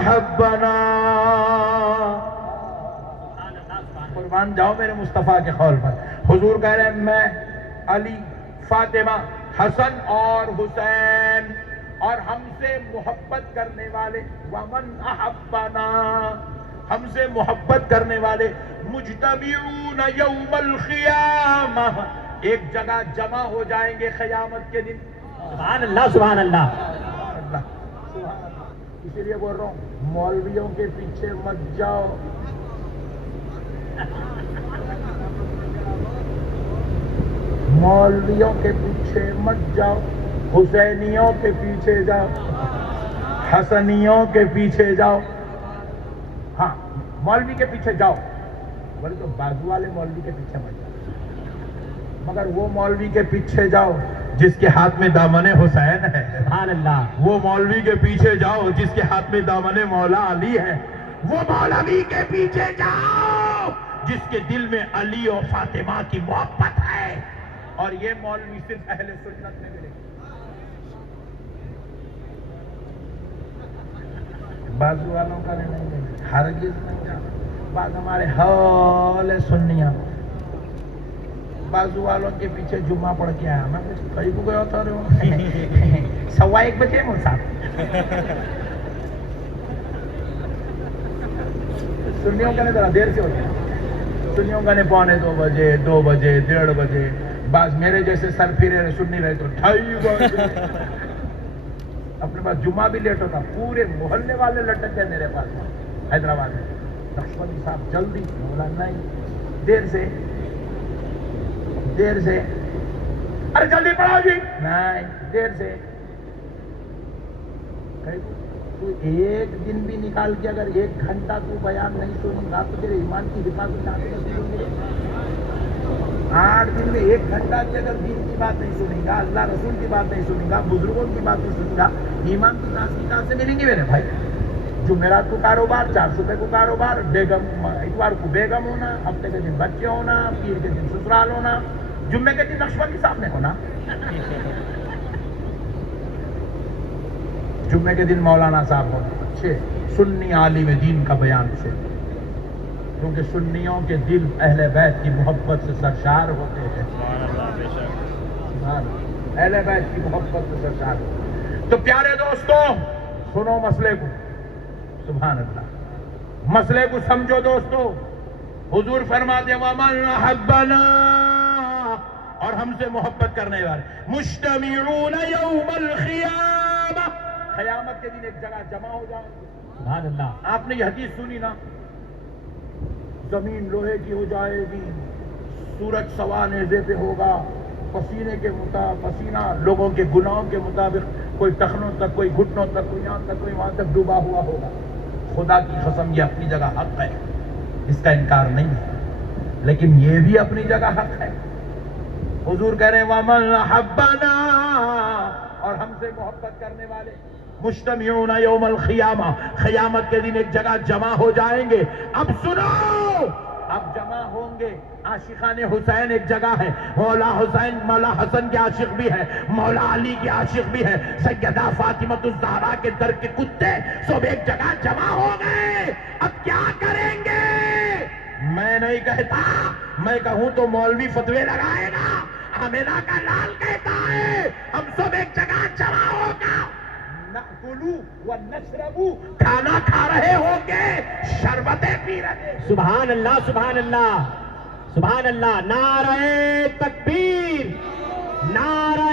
أحبنا. قربان جاؤ میرے مصطفیٰ کے قول پر. حضور کہہ رہے ہیں میں علی، فاطمہ، حسن اور حسین اور ہم سے محبت کرنے والے، ومن احبنا، ہم سے محبت کرنے والے، مجتمعون یوم القیامہ، ایک جگہ جمع ہو جائیں گے قیامت کے دن. سبحان اللہ سبحان اللہ. اللہ سبحان اللہ. اسی لیے بول رہا ہوں مولویوں کے پیچھے مت جاؤ. مولویوں کے پیچھے مت جاؤ، حسینیوں کے پیچھے جاؤ، حسنیوں کے پیچھے جاؤ. ہاں مولوی کے پیچھے جاؤ، بولے تو بازو والے مولوی کے پیچھے مت جاؤ، مگر وہ مولوی کے پیچھے جاؤ جس کے ہاتھ میں دامن حسین ہے. سبحان اللہ. وہ مولوی کے پیچھے جاؤ جس کے ہاتھ میں دامن مولا علی ہے. وہ مولوی کے پیچھے جاؤ جس کے دل میں علی اور فاطمہ کی محبت ہے. اور یہ مولوی صرف اہل سنت میں ملے گا. بازو والوں کا نہیں، ہرگز نہیں جانا. بعض ہمارے حال سنیاں بازو والوں کے پیچھے جمعہ پڑھ کے آیا. میں کئی کو گیا تھا 1:15 بجے مجھ صاحب. سنیوں کا نے ذرا دیر سے ہوتا ہے. سنیوں کا نے 1:45 بجے، 2 بجے، 1:30 بجے. بعض میرے جیسے سر پھرے رہے سننی رہے تو 2:30 بجے. اپنے پاس جمعہ بھی لیٹ ہوتا. پورے محلے والے لٹک گئے میرے پاس حیدرآباد میں. لکشمن صاحب جلدی، مولانا نہیں دیر سے ارے جلدی پڑھاؤ جی. نہیں دیر سے. تو ایک دن بھی نکال کے اگر 1 گھنٹہ تو بیان نہیں سنیں گا تو تیرے ایمان کی حفاظت نہیں. 8 دن میں 1 گھنٹہ کی اگر دین کی بات نہیں سنیں گا، اللہ رسول کی بات نہیں سنیں گا، بزرگوں کی بات نہیں سنیں گا، ایمان کی تاثیر کہاں سے ملیں گی میرے بھائی؟ جمعرات کو کاروبار، 400 روپے کو کاروبار، اتوار کو بیگم ہونا، ہفتے کے دن بچے ہونا، پیر کے دن سسرال ہونا، جمعے کے دن لکشمن صاحب نے ہونا، جمعے کے دن مولانا صاحب ہونا. اچھے سنی عالم دین کا بیان سے، کیونکہ سنیوں کے دل اہل بیت کی محبت سے سرشار ہوتے ہیں. اہل بیت کی محبت سے سرشار ہوتے ہیں. تو پیارے دوستوں سنو مسئلے کو. سبحان اللہ. مسئلے کو سمجھو دوستو. حضور فرماتے ہیں وَمَنْ أَحَبَّنَا، اور ہم سے محبت کرنے والے، مُجْتَمِعُونَ يَوْمَ الْقِيَامَةِ، قیامت کے دن ایک جگہ جمع ہو جائیں گے. سبحان اللہ. آپ نے یہ حدیث سنی نا، زمین لوہے کی ہو جائے گی، سورج سوا نیزے پہ ہوگا، پسینے کے مطابق پسینہ لوگوں کے گناہوں کے مطابق کوئی ٹخنوں تک، کوئی گھٹنوں تک، کوئی یہاں تک، کوئی وہاں تک ڈوبا ہوا ہوگا. خدا کی قسم یہ اپنی جگہ حق ہے، اس کا انکار نہیں ہے، لیکن یہ بھی اپنی جگہ حق ہے. حضور کہہ رہے ہیں وَمَنْ أَحَبَّنَا، اور ہم سے محبت کرنے والے، مجتمعون یوم القیامہ، قیامت کے دن ایک جگہ جمع ہو جائیں گے. اب سنو، اب جمع ہوں گے. عاشقان حسین ایک جگہ ہے، مولا حسین، مولا حسن کے عاشق بھی ہے، مولا علی کے عاشق بھی ہے، سیدہ فاطمۃ الزہرا کے در کے کتے سب ایک جگہ جمع ہو گئے. اب کیا کریں گے؟ میں نہیں کہتا، میں کہوں تو مولوی فتوے لگائے گا. آمینہ کا لال کہتا ہے ہم سب ایک جگہ جمع ہوگا، نأکلو ونشربو، کھانا کھا رہے ہوں گے، شربتیں پی رہے. سبحان اللہ سبحان اللہ سبحان اللہ. نعرہ تکبیر، نعرہ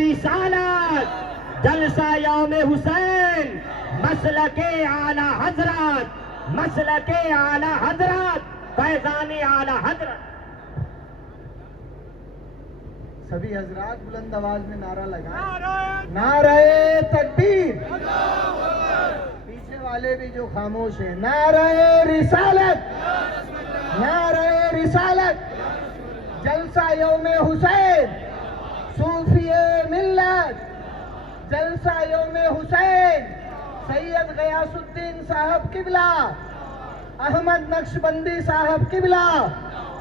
رسالت، جلسہ یوم حسین، مسلک اعلی حضرت، مسلک اعلی حضرت، فیضان اعلی حضرت. سبھی حضرات بلند آواز میں نعرہ لگائیں. نعرہ تکبیر. پیچھے والے بھی جو خاموش ہیں، نعرہ رسالت، نعرہ رسالت. جلسہ یوم حسین، صوفی ملت، جلسہ یوم حسین، سید غیاث الدین صاحب قبلہ، احمد نقشبندی صاحب قبلہ.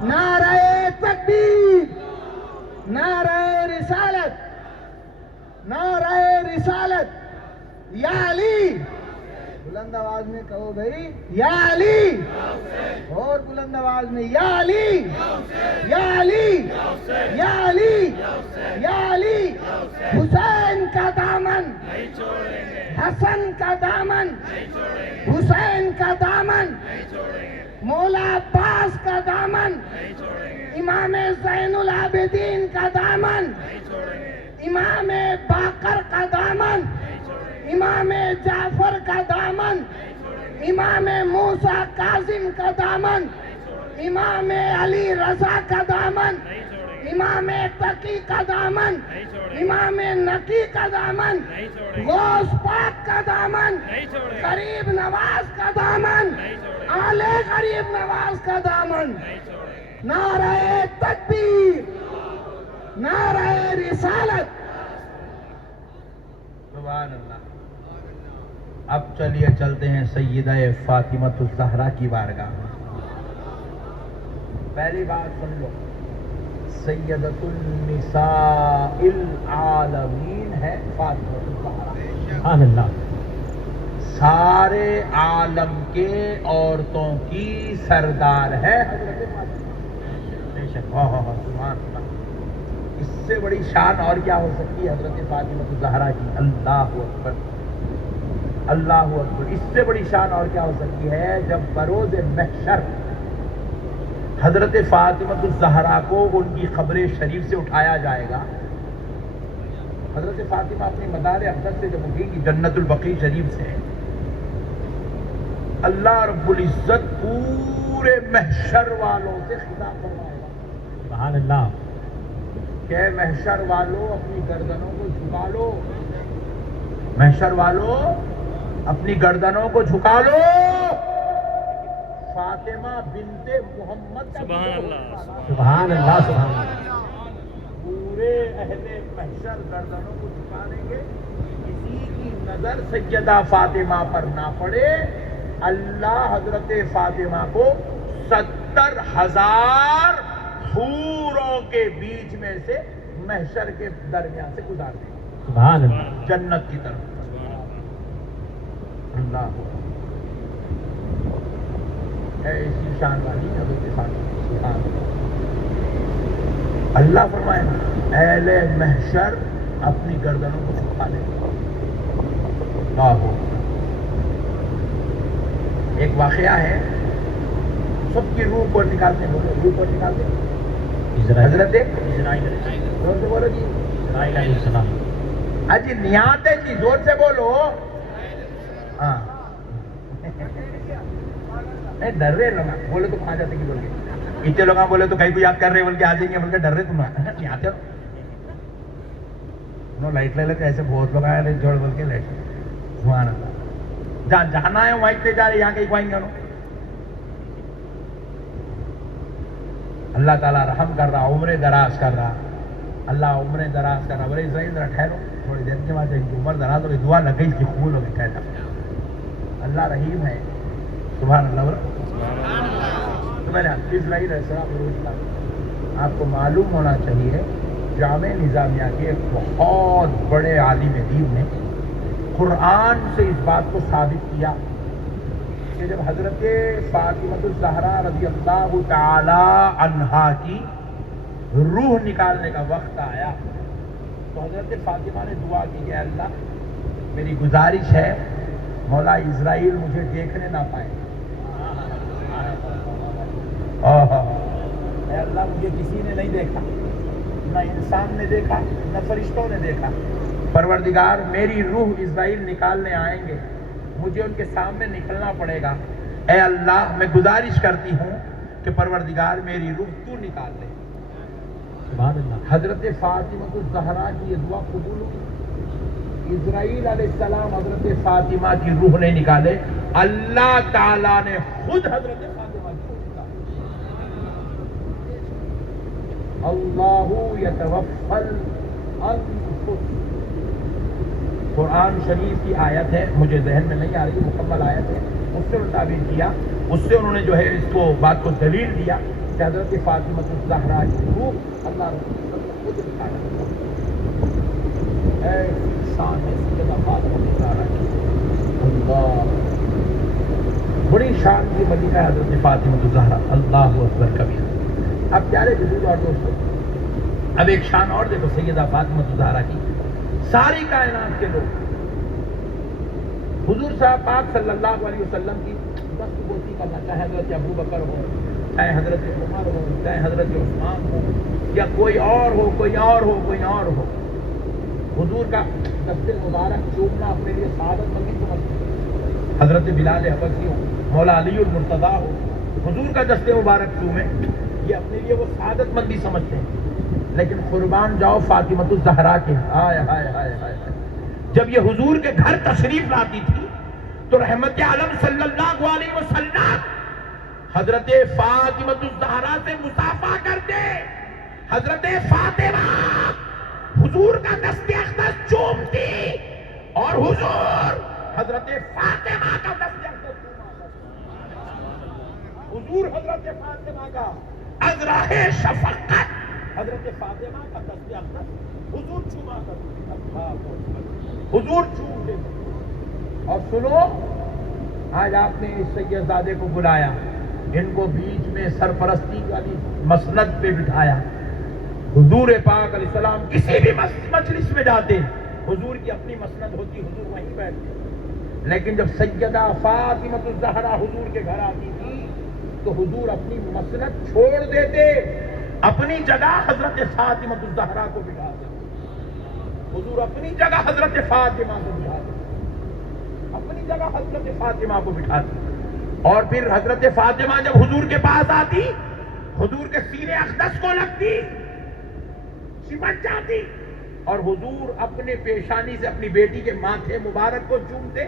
نعرہ تکبیر، نعرہ رسالت، نعرہ رسالت. یا علی، بلند آواز میں کہو بھائی یا علی، اور بلند آواز میں یا علی، یا علی، یا علی، یا علی، حسین کا دامن، حسن کا دامن، حسین کا دامن، مولا عباس کا دامن، امام زین العابدین کا دامن، امام باقر کا دامن، امام جعفر کا دامن، امام موسیٰ کاظم کا دامن، امام علی رضا کا دامن، امام تقی کا دامن، امام نقی کا دامن، غوث پاک کا دامن، غریب نواز کا دامن، آل غریب نواز کا دامن، نعرہ تکبیر، نعرہ رسالت۔ سبحان اللہ۔ اب چلیے چلتے ہیں سیدہ فاطمہ الزہرا کی بارگاہ میں۔ پہلی بات سن لو، سیدۃ النساء العالمین ہے فاطمہ الزہرا، سبحان اللہ، سارے عالم کے عورتوں کی سردار ہے حضرت فاطمہ۔ بے شک، سبحان اللہ۔ اس سے بڑی شان اور کیا ہو سکتی ہے حضرت فاطمہ الزہرا کی؟ اللہ اکبر، اللہ اکبر۔ اس سے بڑی شان اور کیا ہو سکتی ہے جب بروز محشر حضرت فاطمہ الزہرا کو ان کی قبر شریف سے اٹھایا جائے گا۔ حضرت فاطمہ اپنی مدار اقدس سے جب اٹھیں گی جنت البقیع شریف سے، اللہ رب العزت پورے محشر والوں سے خطاب فرمائے گا، سبحان اللہ، کہ محشر والوں اپنی گردنوں کو جھکا لو، محشر والوں اپنی گردنوں کو جھکا لو، فاطمہ بنت محمد کا سبحان اللہ، سبحان اللہ، سبحان اللہ، پورے اہل محشر گردنوں کو جھکا دیں گے، کسی کی نظر سیدہ فاطمہ پر نہ پڑے، اللہ حضرت فاطمہ کو 70,000 حوروں کے بیچ میں سے محشر کے درمیان سے گزار دیں گے سبحان اللہ، جنت کی طرف۔ اللہ ایسی شان والی حضرت فاطمہ۔ اللہ فرمائے اہل محشر اپنی گردنوں کو جھکا لیں۔ ایک واقعہ ہے، سب کی روح کو نکالتے، بولو روح کو نکالتے، حضرت اسرائیل زور سے بولو جی، علیہ السلام، اجی نیات ہے جی، زور سے بولو۔ ہاں نہیں ڈر رہے لوگ، بولے تو کہاں جاتے کی بول کے، اتنے لوگ بولے تو کہیں کو یاد کر رہے بول کے آ جائیں گے، بول کے ڈر رہے تم نہیں آتے ہو، لائٹ لے لیتے ایسے بہت لوگ آئے جوڑ بول کے لائٹ، سبحان اللہ، جہاں جانا ہے وہاں اتنے جا رہے، یہاں کہیں کو آئیں گے انہوں۔ اللہ تعالیٰ رحم کر رہا، عمر دراز کر رہا، اللہ عمر دراز کر رہا، بولے اسرائیل ذرا ٹھہرو تھوڑی دیر کے بعد ان کی عمر دراز ہو گئی، دعا لگ گئی، اس کی قبول ہو گئی، کہتا اللہ رحیم ہے، سبحان اللہ بولو۔ تو میں نے اسرائیل السلام، آپ کو معلوم ہونا چاہیے جامع نظامیہ کے ایک بہت بڑے عالم دین نے قرآن سے اس بات کو ثابت کیا کہ جب حضرت فاطمہ الزہرا رضی اللہ تعالی عنہا کی روح نکالنے کا وقت آیا تو حضرت فاطمہ نے دعا کی کہ اللہ میری گزارش ہے مولا اسرائیل مجھے دیکھنے نہ پائے، اے اللہ مجھے کسی نے نہیں دیکھا، نہ انسان نے دیکھا نہ فرشتوں نے دیکھا، پروردگار میری روح اسرائیل نکالنے آئیں گے، مجھے ان کے سامنے نکلنا پڑے گا، اے اللہ میں گزارش کرتی ہوں کہ پروردگار میری روح تو نکال لے۔ سبحان اللہ، حضرت فاطمہ الزہرا کی یہ دعا قبول ہوئی، اسرائیل علیہ السلام حضرت فاطمہ کی روح نے نکالے، اللہ تعالیٰ نے خود حضرت فاطمہ کی روح نکالی۔ اللہ یتوفی الانفس، قرآن شریف کی آیت ہے، مجھے ذہن میں نہیں آ رہی، مکمل آیت ہے، اس سے تعبیر کیا، اس سے انہوں نے جو ہے اس کو بات کو دلیل دیا کہ حضرت فاطمہ الزہرا کی روح اللہ رسول صلی اللہ علیہ وسلم خود نکالا۔ ایسی شان ہے سیدہ فاطمہ الزہرا کی، اللہ شان کی ملکہ حضرت فاطمہ الزہرا، اللہ اکبر کبیر۔ اب پیارے بزرگ اور دوستوں، اب ایک شان اور دیکھو سیدہ فاطمہ الزہرا کی۔ ساری کائنات کے لوگ حضور صاحب پاک صلی اللہ علیہ وسلم کی دست بوسی کرنا، چاہے حضرت ابو بکر ہو، چاہے حضرت عمر ہو، چاہے حضرت عثمان ہو، یا کوئی اور ہو، کوئی اور ہو، کوئی اور ہو، حضور کا دست مبارک چومنا اپنے لیے سعادت مندی سمجھتے ہیں۔ حضرت بلال حبشی ہو، مولا علی المرتضیٰ ہو، حضور کا دست مبارک چومیں، یہ اپنے لیے وہ سعادت مندی سمجھتے ہیں۔ لیکن قربان جاؤ فاطمہ الزہرا کے، ہائے ہائے ہائے ہائے، جب یہ حضور کے گھر تشریف لاتی تھی تو رحمت عالم صلی اللہ علیہ وسلم حضرت فاطمہ الزہرا سے مصافحہ کرتے، حضرت فاطمہ حضور کا دست اقدس چومتی اور حضور حضرت فاطمہ کا دست اقدس چوما کرتے۔ حضور حضرت فاطمہ کا ازراہ شفقت، حضرت فاطمہ کا دست اقدس حضور چوما کرتے، حضور چوم دیتے۔ اور سنو، آج آپ نے اس سیدزادے کو بلایا، ان کو بیچ میں سرپرستی والی مسند پہ بٹھایا۔ حضور پاک علیہ السلام کسی بھی مجلس میں جاتے، حضور کی اپنی مسند ہوتی، حضور وہیں بیٹھتے۔ لیکن جب سیدہ فاطمہ الزہرا حضور کے گھر آتی تھی تو حضور اپنی مسند چھوڑ دیتے، اپنی جگہ حضرت فاطمہ الزہرا کو بٹھا دیتے۔ حضور اپنی جگہ حضرت فاطمہ کو بٹھا دیتے، اپنی جگہ حضرت فاطمہ کو بٹھا دیتے۔ اور پھر حضرت فاطمہ جب حضور کے پاس آتی، حضور کے سینے اقدس کو لگتی، چمٹ جاتی، اور حضور اپنے پیشانی سے اپنی بیٹی کے ماتھے مبارک کو چومتے،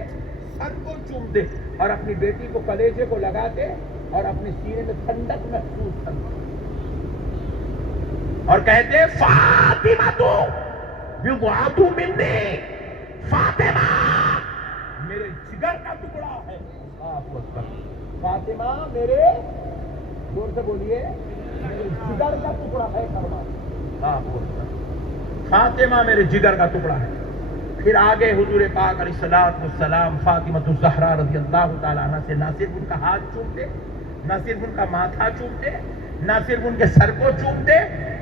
سر کو چومتے، اور اپنی بیٹی کو کلیجے کو لگاتے اور اپنے سینے میں ٹھنڈک محسوس کرتے اور کہتے فاطمہ تو بضعۃ منی، فاطمہ میرے جگر کا ٹکڑا ہے۔ فاطمہ میرے، زور سے بولیے، میرے جگر کا ٹکڑا ہے۔ فاطمہ میرے جگر کا ٹکڑا ہے۔ پھر آگے حضور پاک علیہ السلام فاطمہ الزہرا رضی اللہ تعالیٰ عنہ سے نہ صرف ان کا ہاتھ چومتے، نہ صرف ان کا ماتھا چومتے، نہ صرف ان کے سر کو چومتے،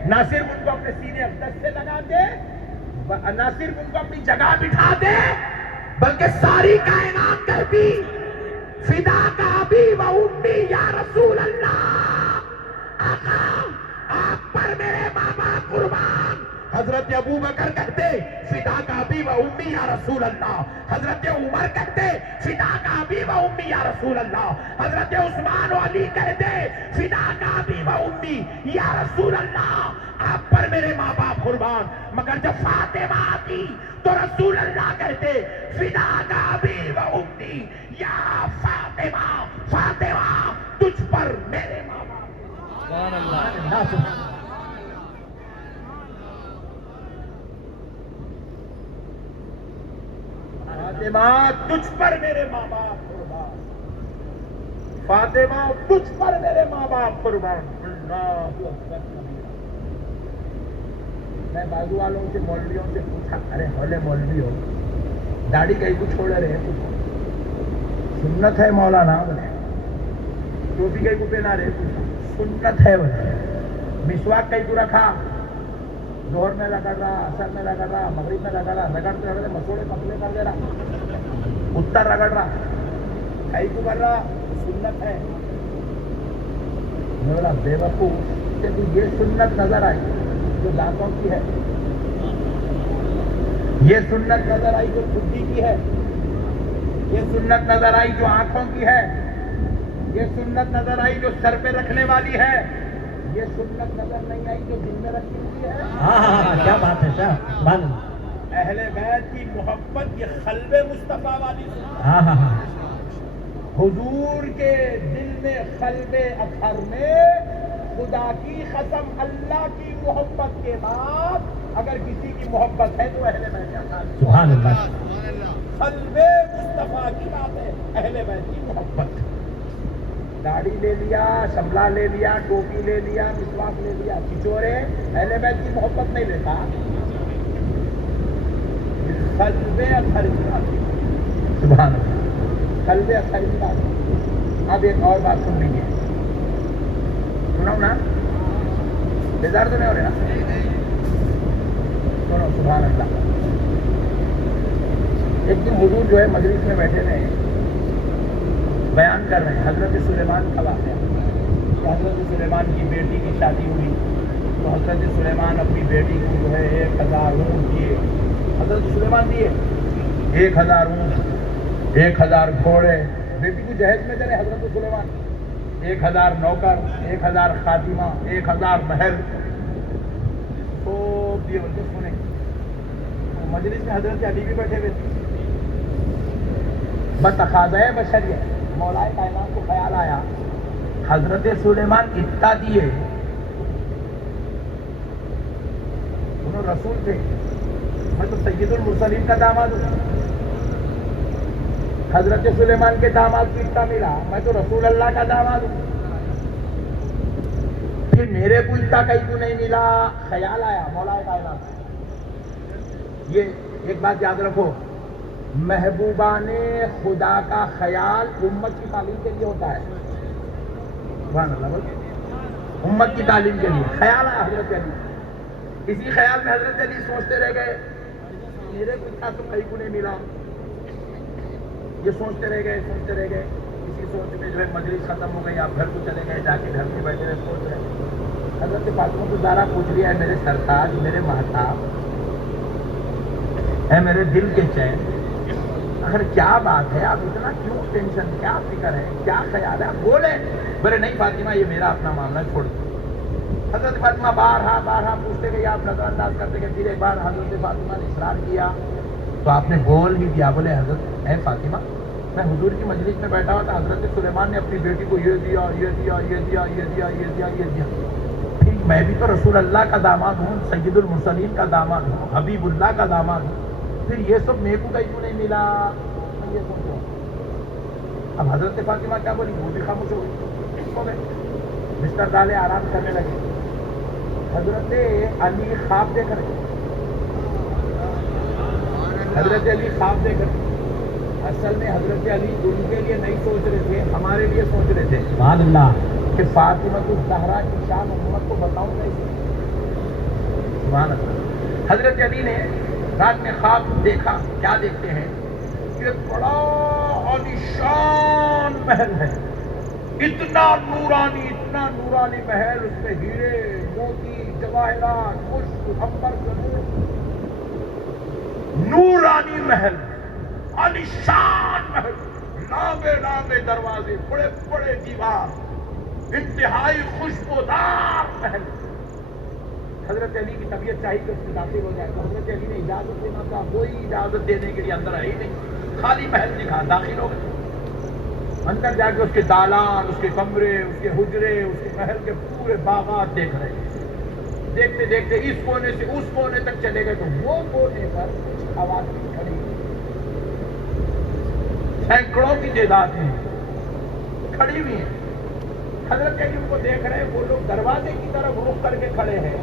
نہ صرف ان کو اپنے سینے اقدس سے لگاتے، نہ صرف ان کو اپنی جگہ بٹھاتے، بلکہ ساری کائنات کہتی فداک ابی و امی یا رسول اللہ، آقا آپ پر میرے ماں باپ قربان۔ حضرت ابو بکر کہتے فداک ابی و امی یا رسول اللہ، حضرت عمر کہتے فداک ابی و امی یا رسول اللہ، حضرت عثمان و علی کہتے فداک ابی و امی یا رسول اللہ، آپ پر میرے ماں باپ قربان۔ مگر جب فاطمہ آتی تو رسول اللہ کہتے فداک ابی و امی یا فاطمہ، فاطمہ تجھ پر میرے ماں باپ۔ سبحان اللہ۔ فاطمہ تجھ پر میرے ماں باپ قربان، فاطمہ تجھ پر میرے ماں باپ قربان۔ اللہ اکبر۔ میں بازو والوں سے مولویوں سے پوچھا، ارے ہولے مولوی ہو، داڑھی کہیں کو چھوڑے رہے، سنت ہے مولانا بولے، ٹوپی کہیں کو پہنا رہے، سنت ہے بولے، مسواک کہیں کو رکھا، ظہر میں رگڑ رہا، عصر میں رگڑ رہا، مغرب میں رگڑ رہا، رگڑتے رگڑتے مسوڑے پتلے کر دے رہا، اتر رگڑ رہا، کہیں کو کر رہا، سنت ہے۔ میں بولا بے وقوف، کہ یہ سنت نظر آئی جو دانتوں کی ہے، یہ سنت نظر آئی جو ٹھڈی کی ہے، یہ سنت نظر آئی جو آنکھوں کی ہے، یہ سنت نظر آئی جو سر پہ رکھنے والی ہے، یہ سنت نظر نہیں آئی جو دل میں رکھی ہوئی ہے۔ ہاں کیا بات ہے صاحب، اہل بیت کی محبت یہ قلب مصطفیٰ والی سنت۔ ہاں حضور کے دل میں قلب اطہر میں خدا کی قسم اللہ کی محبت کے بعد اگر کسی کی محبت ہے تو اہل بیت کا۔ سبحان اللہ۔ قلب مصطفیٰ کی بات ہے، اہل بیت کی محبت۔ داڑھی لے لیا، شملہ لے لیا، ٹوپی لے لیا، مسواک لے لیا، چچورے اہل بیت کی محبت نہیں لیتا۔ قلب اطہر کی بات، سبحان اللہ، قلب اطہر کی بات۔ اب ایک اور بات سن لیجیے، سنو نا، بیدار تو نہیں ہو رہے نا؟ سنو، سبحان اللہ۔ ایک دن حضور جو ہے مجلس میں بیٹھے رہے، بیان کر رہے ہیں حضرت سلیمان کا واقعہ کہ حضرت سلیمان کی بیٹی کی شادی ہوئی تو حضرت سلیمان اپنی بیٹی کو جو ہے 1000 اونٹ دیے، حضرت سلیمان دیے 1000 اونٹ، 1000 گھوڑے، بیٹی کو جہیز میں دے رہے حضرت سلیمان، 1000 نوکر، 1000 خادمہ، 1000 محل، خوب دیے بولتے سنیں۔ مجلس میں حضرت علی بھی بیٹھے ہوئے تھے، بتقاضۂ بشریت مولا کائنات کو خیال آیا حضرت سلیمان اتنا دیے، انہوں رسول تھے، میں تو سید المرسلین کا داماد ہوں، حضرت سلیمان کے داماد کو اتنا ملا، میں تو رسول اللہ کا داماد ہوں، پھر میرے کو اتنا کہیں کو نہیں ملا، خیال آیا مولا کائنات۔ یہ ایک بات یاد رکھو، محبوبان خدا کا خیال امت کی تعلیم کے لیے ہوتا ہے، سبحان اللہ، امت کی تعلیم کے لیے خیال ہے حضرت علی۔ اسی خیال میں حضرت علی سوچتے رہ گئے، میرے کو اتنا تو کہیں کو نہیں ملا، یہ سوچتے رہ گئے، سوچتے رہ گئے، اسی سوچ میں جو ہے مجلس ختم ہو گئی، آپ گھر کو چلے گئے، جا کے گھر میں بیٹھے رہے سوچ رہے۔ حضرت فاطمہ کو زہرا پوچھ رہی ہے، میرے سرتاج، میرے مہتاب، اے میرے دل کے چین، آخر کیا بات ہے، آپ اتنا کیوں ٹینشن، کیا فکر ہے، کیا خیال ہے، آپ بولے۔ بولے نہیں فاطمہ، یہ میرا اپنا معاملہ چھوڑ دو۔ حضرت فاطمہ بارہا پوچھتے گئے، آپ نظر انداز کرتے گئے، پھر ایک بار حضرت فاطمہ نے اصرار کیا تو آپ نے بول بھی دیا، بولے حضرت اے فاطمہ، میں حضور کی مجلس میں بیٹھا ہوا تھا، حضرت سلیمان نے اپنی بیٹی کو یہ دیا، یہ دیا، یہ دیا، یہ دیا، یہ دیا، یہ دیا، پھر میں بھی تو رسول اللہ کا داماد ہوں، سید المرسلین کا داماد ہوں، حبیب اللہ کا داماد ہوں، پھر یہ سب میرے کو کہیں نہیں ملا، میں یہ سوچ رہا ہوں۔ اب حضرت فاطمہ کیا بولی، وہ بھی خاموش ہو گئی، ہو گئے، بستر ڈالے، آرام کرنے لگے۔ حضرت علی خواب دیکھ رہے، حضرت علی خواب دیکھ رہے، اصل میں حضرت علی ان کے لیے نہیں سوچ رہے تھے، ہمارے لیے سوچ رہے تھے، سبحان اللہ، کہ فاطمہ الزہرا کی شان امت کو بتاؤں کیسے۔ سبحان اللہ۔ حضرت علی نے رات میں خواب دیکھا، کیا دیکھتے ہیں، یہ بڑا عالیشان محل ہے، اتنا نورانی محل، اس میں ہیرے، موتی، جواہرات، مشک، عنبر کا نورانی محل، عالیشان محل، لامے دروازے، بڑے دیوار، انتہائی خوشبودار محل۔ حضرت علی کی طبیعت چاہیے کہ اس میں داخل ہو جائے، تو حضرت علی نے اجازت دینا تھا، کوئی اجازت دینے کے لیے اندر آئی نہیں، خالی محل دکھا، داخل ہو گئے، اندر جا کے اس کے دالان، اس کے کمرے، اس کے حجرے، اس کے محل کے پورے باغات دیکھ رہے ہیں۔ دیکھتے دیکھتے اس کونے سے اس کونے تک چلے گئے تو وہ کونے پر کچھ خواتین کھڑی، سینکڑوں کی تعداد میں کھڑی ہوئی ہیں۔ حضرت علی ان کو دیکھ رہے ہیں، وہ لوگ دروازے کی طرف رخ کر کے کھڑے ہیں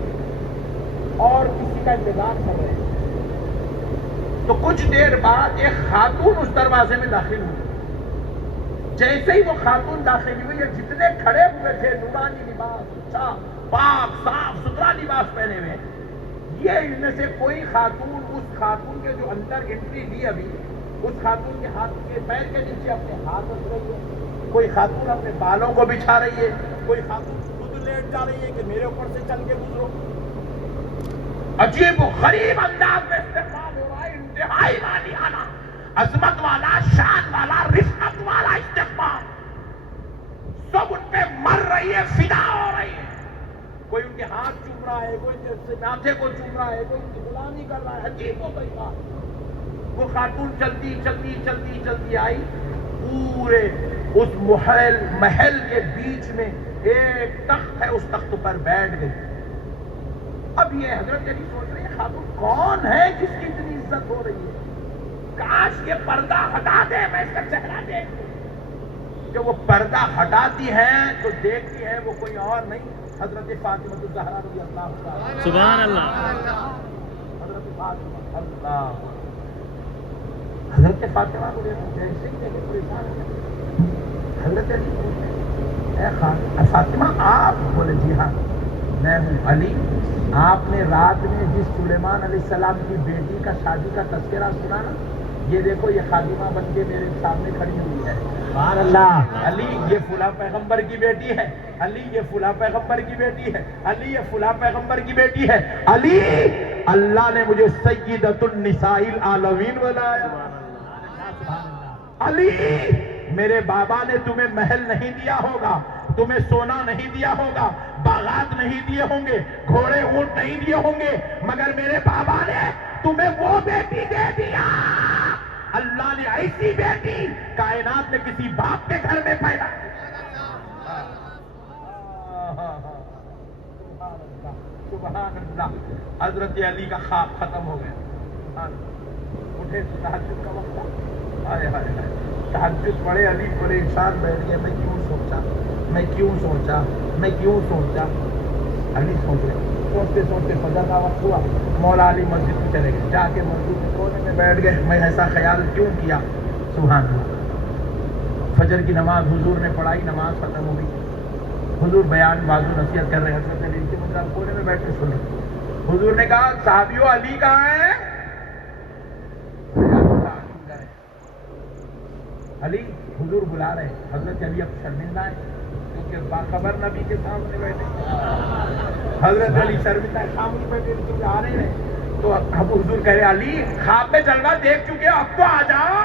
اور کسی کا انتظار کر رہے ہیں۔ تو کچھ دیر بعد ایک خاتون اس دروازے میں داخل ہوئی، جیسے ہی وہ خاتون داخل ہوئی، یہ جتنے کھڑے ہوئے تھے نورانی لباس، اچھا پاک صاف ستھرا لباس پہنے ہوئے، یہ ان میں سے کوئی خاتون، اس خاتون کے جو اندر انٹری لی ابھی، اس خاتون کے ہاتھ کے پیر کے نیچے اپنے ہاتھ رکھ رہی ہے، کوئی خاتون اپنے بالوں کو بچھا رہی ہے، کوئی خاتون خود لیٹ جا رہی ہے کہ میرے اوپر سے چل کے گزرو۔ عجیب و غریب انداز میں استقبال ہو رہا ہے، انتہائی مالیانہ، عظمت والا، شان والا، رفعت والا استقبال، سب ان پہ مر رہی ہے، فدا ہو رہی ہے، کوئی ان کے ہاتھ چوم رہا ہے، کوئی ان کے ماتھے کو چوم رہا ہے، کوئی ان کی غلامی کر رہا ہے، عجیب و غریب۔ وہ خاتون چلتی آئی، پورے اس محل کے بیچ میں ایک تخت ہے، اس تخت پر بیٹھ گئی۔ اب یہ حضرت علی سوچ رہے ہیں خاتون کون ہے جس کی اتنی عزت ہو رہی ہے، کاش یہ پردہ ہٹا دے، میں اس کا چہرہ دیکھ لوں۔ جب وہ پردہ ہٹاتی ہیں تو دیکھتی ہیں وہ کوئی اور نہیں، حضرت فاطمہ الزہرا رضی اللہ عنہا۔ سبحان اللہ، حضرت فاطمہ، اللہ، حضرت فاطمہ کو جیسے ہی دیکھے پریشان ہو گئے۔ حضرت حضرت علی پوچھتے اے فاطمہ آپ؟ بولے جی ہاں میں ہوں علی. آپ نے رات میں جس سلیمان علیہ السلام کی بیٹی کا شادی کا تذکرہ سنا نا, یہ دیکھو یہ خادمہ بن کے میرے سامنے کھڑی ہوئی ہے. سبحان اللہ. علی یہ فلاں پیغمبر کی بیٹی ہے, علی یہ فلاں پیغمبر کی بیٹی ہے, علی یہ فلاں پیغمبر کی بیٹی ہے. علی اللہ نے مجھے سیدۃ النساء العالمین بنایا. علی میرے بابا نے تمہیں محل نہیں دیا ہوگا, تمہیں سونا نہیں دیا ہوگا, باغات نہیں دیے ہوں گے, گھوڑے اونٹ نہیں دیے ہوں گے, مگر میرے بابا نے تمہیں وہ بیٹی دے دیا. اللہ نے ایسی بیٹی کائنات میں کسی باپ کے گھر میں پیدا. سبحان اللہ. حضرت علی کا خواب ختم ہو گیا. اٹھے تہجد کا وقت تھا. ہائے ہائے ہائے, تہجد پڑھے علی بڑے انسان بیٹھ گئے. میں کیوں سوچا, میں کیوں سوچا, میں کیوں سوچا. علی سوچ رہے, سوچتے سوچتے فجر کا وقت ہوا. مولا علی مسجد میں چلے گئے, جا کے مسجد کے کونے میں بیٹھ گئے. میں ایسا خیال کیوں کیا. سبحان اللہ. فجر کی نماز حضور نے پڑھائی, نماز ختم ہو گئی. حضور بیان واضح نصیحت کر رہے ہیں. حضرت علی کے مطلب کونے میں بیٹھ کے سن رہے. حضور نے کہا صحابیوں علی کہاں ہے. علی حضور بلا رہے ہیں. حضرت علی اب شرمندہ ہے کیونکہ باخبر نبی کے سامنے بیٹھے. حضرت علی شرمندہ ہے, سامنے بیٹھے کیونکہ آ رہے ہیں. تو اب حضور کہہ رہے علی خواب میں جلوہ دیکھ چکے ہو, اب تو آ جاؤ.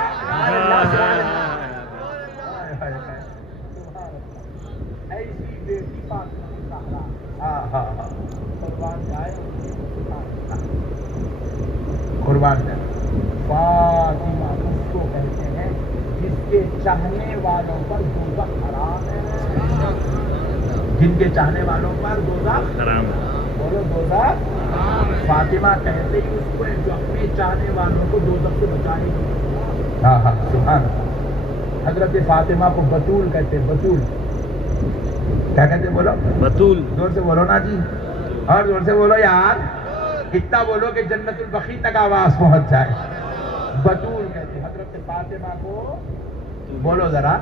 ایسی بیٹی فاطمہ الزہرا قربان جائے, قربان جائے. فاطمہ اس کو کہتے ہیں جس کے چاہنے والوں پر دوزخ حرام ہے. جن کے چاہنے والوں پر دوزخ حرام ہے. بولو دوزخ. فاطمہ کہتے ہی اس کو جو اپنے چاہنے والوں کو دوزخ سے بچائے گی. ہاں ہاں سبحان. حضرت فاطمہ کو بطول کہتے ہیں. بطول کیا کہتے ہیں؟ بولو بطول. زور سے بولو نا جی, اور زور سے بولو یار. اتنا بولو کہ جنت البقیع تک آواز پہنچ جائے. بطول کہتے ہیں حضرت فاطمہ کو. بولو ذرا.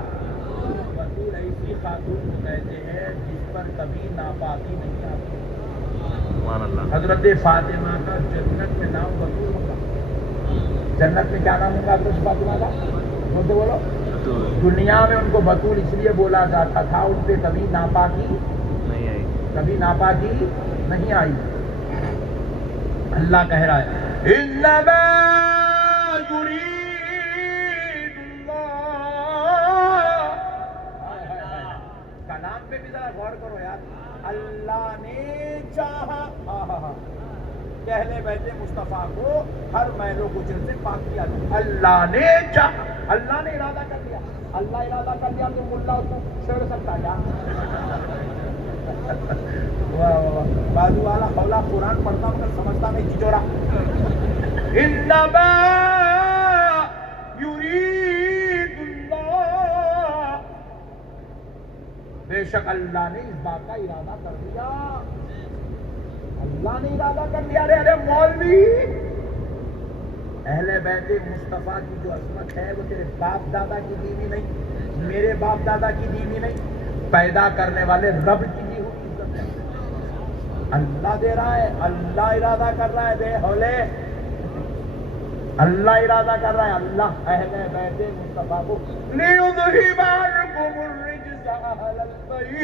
بطول ایسی خاتون کو کہتے ہیں جس پر کبھی ناپاکی نہیں آتی. حضرت فاطمہ کا جنت میں نام بطول ہوگا. جنت میں کیا نام ہوگا حضرت فاطمہ کا؟ بولتے بولو. دنیا میں ان کو بطول اس لیے بولا جاتا تھا ان پہ کبھی ناپاکی نہیں آئی, کبھی ناپاکی نہیں آئی. اللہ کہہ رہا ہے انما یرید اللہ. کلام پہ بھی ذرا غور کرو یار. اللہ نے چاہا پہلے بیٹے مصطفیٰ کو ہر میل و کچل سے پاک کیا. اللہ نے چاہا, اللہ نے ارادہ کر دیا. اللہ ارادہ کر دیا تو ملا اس کو چھیڑ سکتا کیا؟ بازو والا خولا قرآن پڑھتا مگر سمجھتا نہیں چچورا. انما یرید اللہ, بے شک اللہ نے اس بات کا ارادہ کر دیا. اللہ نے ارادہ کر دیا. ارے مولوی, اہل بیت مصطفیٰ کی جو عظمت ہے وہ تیرے باپ دادا کی دیوی نہیں, میرے باپ دادا کی دیوی نہیں, پیدا کرنے والے رب کی دی ہوئی عزت ہے. اللہ دے رہا ہے, اللہ ارادہ کر رہا ہے. بے ہولے اللہ ارادہ کر رہا ہے. اللہ اہل بیت مصطفیٰ کو لِيُذْهِبَ عَنْكُمُ الرِّجْسَ أَهْلَ الْبَيْتِ,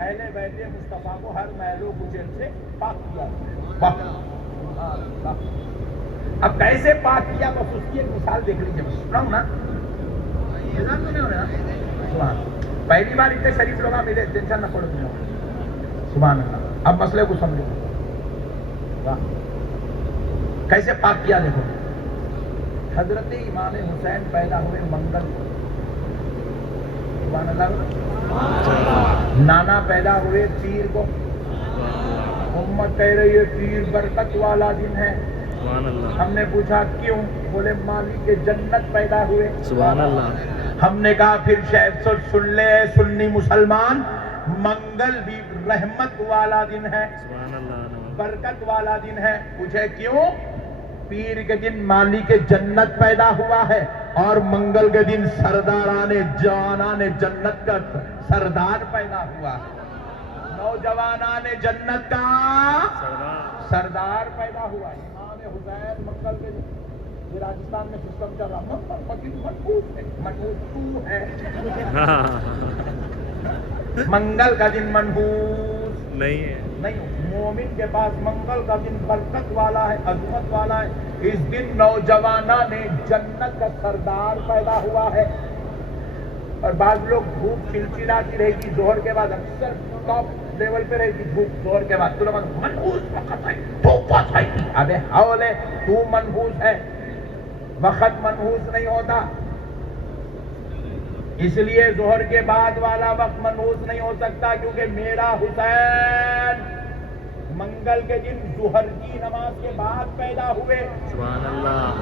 اہل بیت مصطفیٰ کو ہر میل و کچل سے پاک کیا. اب کیسے پاک کیا بس اس کی ایک مثال دیکھ لیجیے. بس سنا ہوں نا, تو نہیں ہو رہا. پہلی بار اتنے شریف لوگ ملے, ٹینشن نہ پڑو. سبحان اللہ. اب مسئلے کو سمجھو. کیسے پاک کیا دیکھو. حضرت امام حسین پیدا ہوئے منگل کو. سبحان اللہ. نانا پیدا ہوئے پیر کو. امت کہہ رہی ہے پیر برکت والا دن ہے. ہم نے پوچھا کیوں؟ بولے مالک جنت پیدا ہوئے. سبحان اللہ. ہم نے کہا پھر شاید سن لے سنی مسلمان, منگل بھی رحمت والا دن ہے, برکت والا دن ہے. پوچھے کیوں؟ پیر کے دن مالک جنت پیدا ہوا ہے. اور منگل کے دن سرداران جوانان جنت کا سردار پیدا ہوا، نوجوانان جنت کا سردار پیدا ہوا۔ امام حسین منگل کے دن، یہ راجستھان میں سسٹم چل رہا، منحوس ہے منگل کا دن منحوس نہیں ہے، نہیں، مومن کے پاس منگل کا دن برکت والا ہے، عظمت والا ہے۔ اس دن نوجوانان جنت کا سردار پیدا ہوا ہے۔ اور بعض لوگ دھوپ چلچلاتی رہے گی ظہر کے بعد، اکثر ٹاپ لیول پہ رہے گی دھوپ ظہر کے بعد، تو لوگ منحوس وقت ہے، دھوپ بہت ہے، ابے حول ہے، تو منحوس ہے، وقت منحوس نہیں ہوتا۔ اس لیے ظہر کے بعد والا وقت منحوس نہیں ہو سکتا، کیونکہ میرا حسین منگل کے دن ظہر کی نماز کے بعد پیدا ہوئے۔ سبحان اللہ،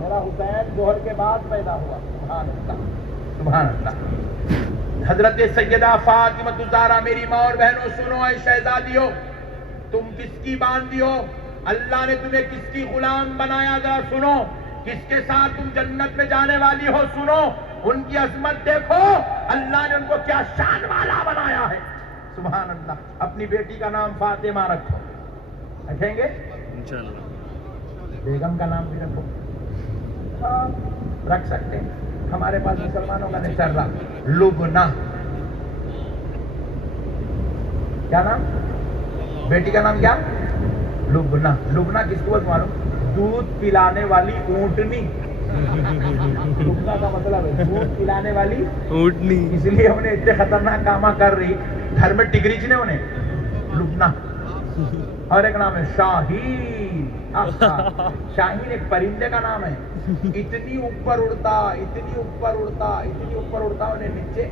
میرا حسین ظہر کے بعد پیدا ہوا۔ سبحان اللہ، سبحان اللہ۔ حضرت سیدہ فاطمہ الزہرا، میری ماں اور بہنوں سنو، اے شہزادیوں، تم کس کی باندھی ہو؟ اللہ نے تمہیں کس کی غلام بنایا؟ ذرا سنو، کس کے ساتھ تم جنت میں جانے والی ہو؟ سنو، ان کی عظمت دیکھو، اللہ نے ان کو کیا شان والا بنایا ہے۔ سبحان اللہ۔ اپنی بیٹی کا نام فاطمہ رکھو، رکھیں گے؟ انشاءاللہ۔ بیگم کا نام بھی رکھو، ہاں رکھ سکتے ہیں۔ ہمارے پاس مسلمانوں کا نہیں چل رہا، لبنہ، کیا نام؟ بیٹی کا نام کیا؟ لبنہ۔ لبنہ کس کو معلوم؟ دودھ پلانے والی اونٹنی۔ لبنہ کا مطلب ہے دودھ پلانے والی اونٹنی۔ اس لیے انہیں اتنے خطرناک کاما کر رہی، گھر میں ٹگریچ نے انہیں لبنہ۔ اور ایک نام ہے شاہین۔ شاہین ایک پرندے کا نام ہے، اتنی اوپر اڑتا، اتنی اوپر اڑتا، اتنی اوپر اڑتا، انہیں نیچے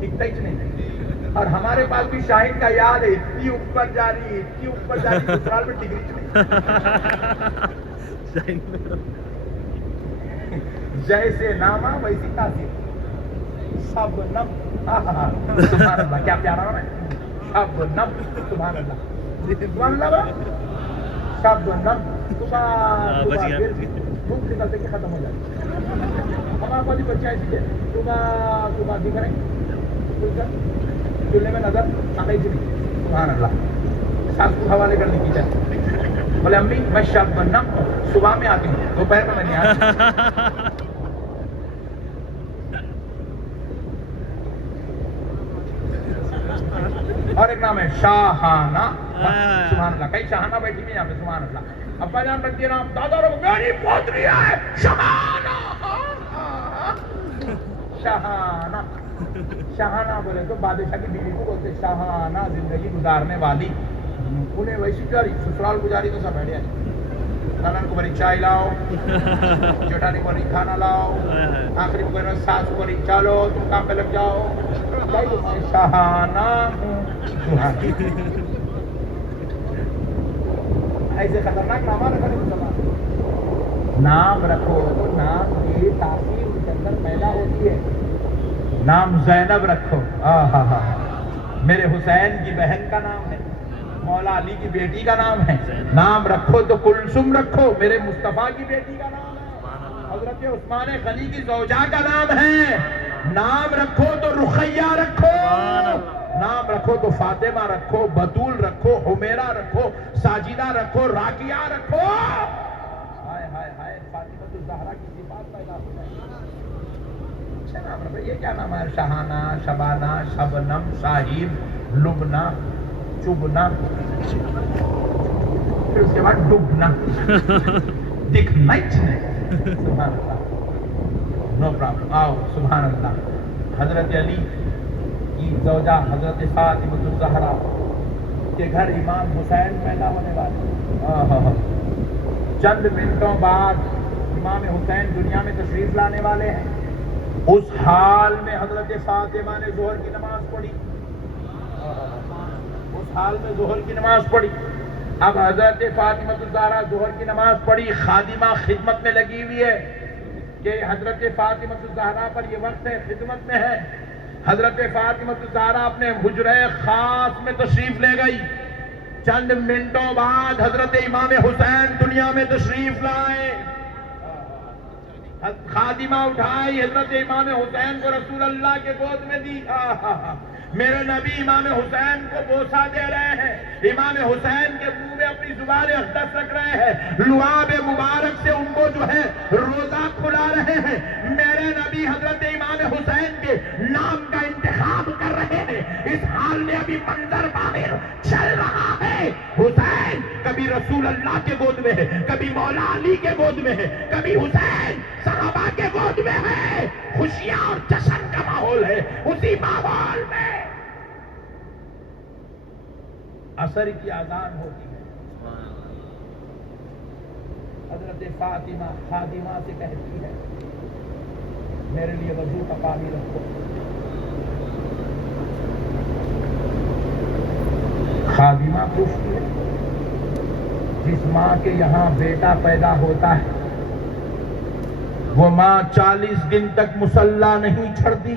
دکھتا ہی نہیں۔ اور ہمارے پاس بھی شاہین کا یاد ہے، اتنی اوپر جا رہی، اتنی اوپر جا رہی، سسرال میں ٹگریچ نہیں۔ جیسے ناما ویسی تاثیر، شبنم، سبحان اللہ، کیا پیارا نام ہے، شبنم، سبحان اللہ، سبحان اللہ، شبنم، صبح پھر دھوپ نکلتے کہ ختم ہو جاتی۔ ہمارے پاس بچہ ایسی ہے، صبح دکھ رہے چولہے میں نظر آئی تھی، سبحان اللہ، ساس کو حوالے کر دی کچن، بولے امی میں شبنم صبح میں آتی ہوں، دوپہر میں نہیں آتی۔ اور ایک نام ہے شاہانہ، سبحان اللہ، کئی شاہانہ بیٹھی ہوئی یہاں پہ، سبحان اللہ۔ ابا جان رکھ دیا نام، دادا رو میری پوتری ہے شاہانہ۔ شاہانہ، شاہانہ بولے تو بادشاہ کی بیوی کو بولتے شاہانہ، زندگی گزارنے والی۔ انہیں ویسی پیاری سسرال گزاری تو سب بڑھیا ہے، نانن کو بڑی چائے لاؤ، جٹانی کو نہیں کھانا لاؤ، آخری کو کہنا ساس کو نہیں چالو تم کام پہ لگ جاؤ، شاہانہ ہوں۔ ایسے خطرناک نام رکھا نہیں، نام رکھو تو نام کی تاثیر اس کے اندر پیدا ہوتی ہے۔ نام زینب رکھو، میرے حسین کی بہن کا نام ہے، مولا علی کی بیٹی کا نام ہے۔ نام رکھو تو کلثوم رکھو، میرے مصطفیٰ کی بیٹی کا نام ہے، حضرت عثمان غنی کی زوجہ کا نام ہے۔ نام رکھو تو رقیہ رکھو، نام رکھو تو فاطمہ رکھو، بطول رکھو، حمیرہ رکھو، ساجدہ رکھو، راقیہ رکھو۔ ہائے ہائے ہائے، فاطمہ الزہرا کی صفات پیدا ہو جائے۔ اچھا نام رکھو، یہ کیا نام ہے؟ شاہانہ، شبانہ، شبنم، شاہین، لبنہ، چبنا، پھر اس کے بعد ڈبنا، دکھنا ہی نہیں۔ سبحان اللہ، نو پرابلم، آؤ سبحان اللہ۔ حضرت علی کی زوجہ حضرت فاطمہ الزہرا کے گھر امام حسین پیدا ہونے والے، چند منٹوں بعد امام حسین دنیا میں تشریف لانے والے ہیں۔ اس حال میں حضرت فاطمہ نے ظہر کی نماز پڑھی، اس حال میں ظہر کی نماز پڑھی۔ اب حضرت فاطمہ الزہرا ظہر کی نماز پڑھی، خادمہ خدمت میں لگی ہوئی ہے کہ حضرت فاطمہ الزہرا پر یہ وقت ہے، خدمت میں ہے۔ حضرت فاطمہ الزہرا اپنے حجرہ خاص میں تشریف لے گئی۔ چند منٹوں بعد حضرت امام حسین دنیا میں تشریف لائے۔ خادمہ اٹھائی حضرت امام حسین کو رسول اللہ کے گود میں دی. میرے نبی امام حسین کو بوسہ دے رہے ہیں, امام حسین کے منہ میں اپنی زبان اقدس رکھ رہے ہیں, لعاب مبارک سے ان کو جو ہے روزہ کھلا رہے ہیں. میرے نبی حضرت امام حسین کے نام کا انتخاب کر رہے ہیں. اس حال میں ابھی منظر باہر چل رہا ہے. حسین کبھی رسول اللہ کے گود میں ہے, کبھی مولا علی کے گود میں ہے, کبھی حسین صحابہ کے گود میں ہے. خوشیاں اور جشن کا ماحول ہے. اسی ماحول میں عصر کی اذان ہوتی ہے. حضرت فاطمہ خادمہ سے کہتی ہے میرے لیے وضو کا پانی رکھو. خادمہ پوچھتی ہے جس ماں کے یہاں بیٹا پیدا ہوتا ہے وہ ماں 40 دن تک مصلی نہیں چھڑتی.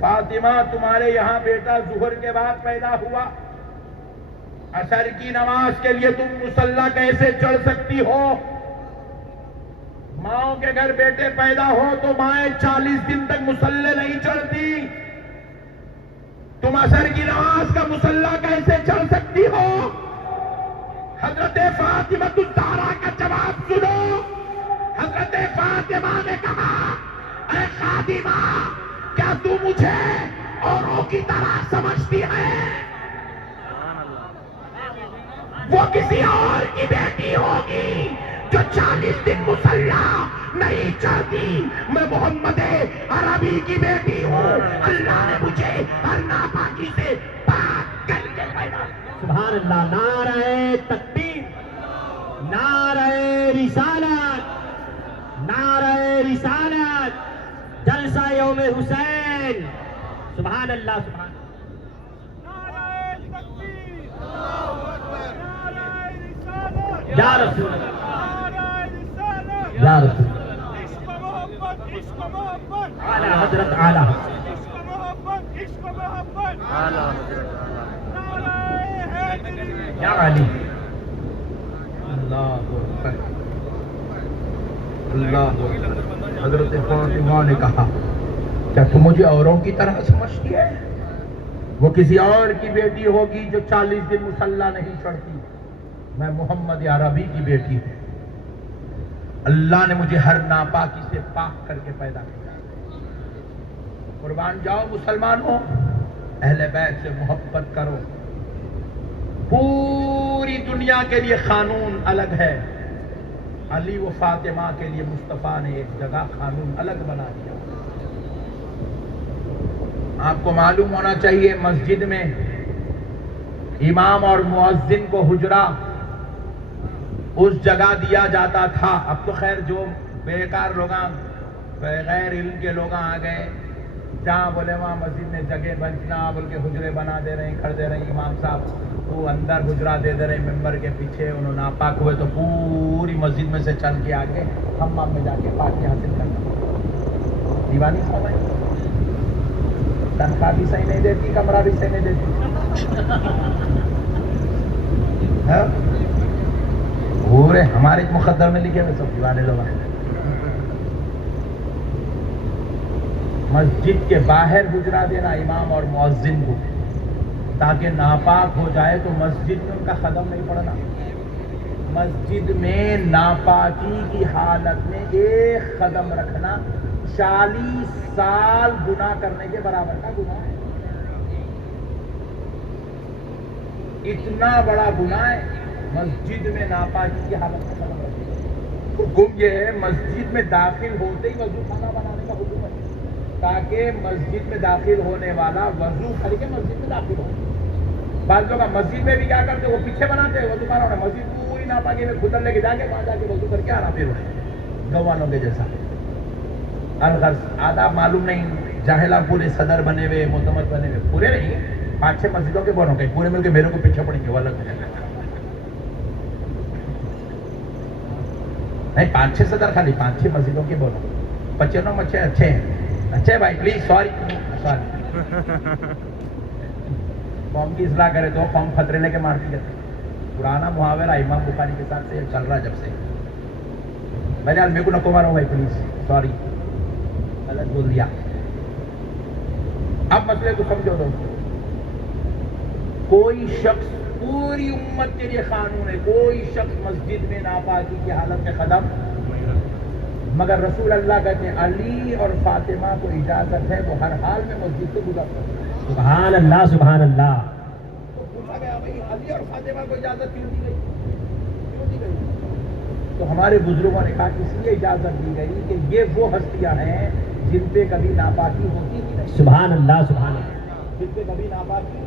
فاطمہ تمہارے یہاں بیٹا ظہر کے بعد پیدا ہوا, عصر کی نماز کے لیے تم مصلی کیسے چڑھ سکتی ہو؟ ماؤں کے گھر بیٹے پیدا ہو تو مائیں 40 دن تک مصلی نہیں چڑھتی. تم عصر کی نماز کا مصلی کیسے چڑھ سکتی ہو؟ حضرت فاطمہ الزہرا کا جواب سنو. حضرت فاطمہ نے کہا اے خادمہ کیا تو مجھے اوروں کی طرح سمجھتی ہے؟ وہ کسی اور کی بیٹی ہوگی جو 40 دن مصلی نہیں چڑھتی. میں محمد عربی کی بیٹی ہوں. اللہ نے مجھے ہر ناپاکی سے پاک کر کے پیدا کیا. سبحان اللہ. نعرہ تکبیر, نعرہ رسالت, نعرہ رسالت, جلسہ یوم حسین. سبحان اللہ. سبحان یا رسول اللہ, یا رسول اللہ, اعلی حضرت, اعلی یا علی. اللہ اکبر, اللہ اکبر. حضرت فاطمہ نے کہا کیا تم مجھے اوروں کی طرح سمجھتی ہے؟ وہ کسی اور کی بیٹی ہوگی جو 40 دن مصلی نہیں چڑھتی. میں محمد عربی کی بیٹی ہوں. اللہ نے مجھے ہر ناپاکی سے پاک کر کے پیدا کیا. قربان جاؤ مسلمانوں, اہل بیت سے محبت کرو. پوری دنیا کے لیے قانون الگ ہے, علی و فاطمہ کے لیے مصطفیٰ نے ایک جگہ قانون الگ بنا دیا. آپ کو معلوم ہونا چاہیے مسجد میں امام اور مؤذن کو حجرہ اس جگہ دیا جاتا تھا. اب تو خیر جو بیکار لوگ بغیر علم کے لوگ آ گئے, جہاں بولے وہاں مسجد میں جگہ بننا بول کے حجرے بنا دے رہے ہیں, کر دے رہے ہیں. امام صاحب وہ اندر حجرہ دے دے رہے ہیں ممبر کے پیچھے. انہوں ناپاک ہوئے تو پوری مسجد میں سے چل کے آگے حمام میں جا کے پاکی حاصل کرنا. دیوانی سمجھ, تنخواہ بھی صحیح نہیں دیتی, کمرہ بھی صحیح نہیں دیتی. پورے ہمارے مقدر میں لکھے ہوئے سب دیوانے لوگ ہیں. مسجد کے باہر حجرہ دینا امام اور مؤذن کو, تاکہ ناپاک ہو جائے تو مسجد میں ان کا قدم نہیں پڑنا. مسجد میں ناپاکی کی حالت میں ایک قدم رکھنا 40 سال گناہ کرنے کے برابر کا گناہ ہے. اتنا بڑا گناہ ہے مسجد میں ناپاکی کی حالت میں قدم رکھنا. حکم یہ ہے مسجد میں داخل ہوتے ہی وضو خانہ بنانے کا حکم ہے, تاکہ مسجد میں داخل ہونے والا وضو کر کے مسجد میں داخل ہو. بعض لوگ مسجد میں بھی کیا کرتے, وہ پیچھے بناتے ہیں وضو خانہ ہونا, مسجد پوری ناپاکی میں خدر لے کے جا کے وہاں جا کے وضو کر کے آنا پھر گوانوں کے جیسا. الغرض آداب معلوم نہیں, جاہلا پورے صدر بنے ہوئے, معتمد بنے ہوئے, پورے نہیں 5-6 مسجدوں کے بنو گے, پورے مل کے میرے کو پیچھے پڑیں گے, وہ الگ ہے. نہیں 5-6 صدر خالی 5-6 مسجدوں کے بولو. 95 اچھے ہیں, اچھے بھائی پلیز سوری قوم کی اصلاح کرے تو قوم خطرے لے کے مارتی جاتی. پرانا محاورہ امام بخاری کے ساتھ سے چل رہا جب سے. بہرحال میرے کو نہ مارو بھائی پلیز، سوری غلط بول دیا. اب مسئلے کو سمجھو دوستو، کوئی شخص پوری امت کے لیے قانون ہے، کوئی شخص مسجد میں ناپاکی کی حالت میں قدم، مگر رسول اللہ کہتے ہیں علی اور فاطمہ کو اجازت ہے وہ ہر حال میں مسجد سے گزر سکتے ہیں. سبحان اللہ سبحان اللہ. تو پوچھا گیا بھائی علی اور فاطمہ کو اجازت کیوں دی گئی؟ کیوں دی گئی؟ تو ہمارے بزرگوں نے کہا اس لیے اجازت دی گئی کہ یہ وہ ہستیاں ہیں جن پہ کبھی ناپاکی ہوتی ہی نہیں. سبحان اللہ سبحان اللہ. جن پہ کبھی ناپاکی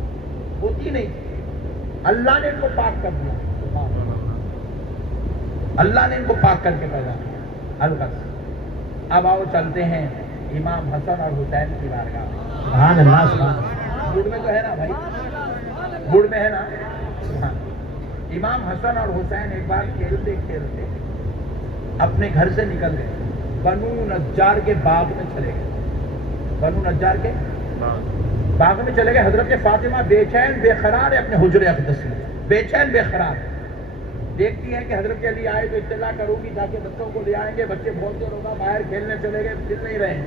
ہوتی نہیں، اللہ نے ان کو پاک کر دیا. اللہ نے ان کو پاک کر کے پیدا کیا. البس اب آؤ چلتے ہیں امام حسن اور حسین کی بارگاہ. سبحان اللہ سبحان اللہ. گڑ میں تو ہے نا بھائی، گڑ میں ہے نا. ہاں. امام حسن اور حسین ایک بار کھیلتے کھیلتے اپنے گھر سے نکل گئے، بنو نجار کے باغ میں چلے گئے. بنو نجار کے باغ میں چلے گئے. حضرت فاطمہ بے چین بے قرار ہے اپنے حجرے اقدس میں، بے چین بے قرار. دیکھتی ہے کہ حضرت علی آئے تو اطلاع کروں گی تاکہ بچوں کو لے آئیں گے. بچے بہت دیر ہوگا باہر کھیلنے چلے گئے، دل نہیں رہے.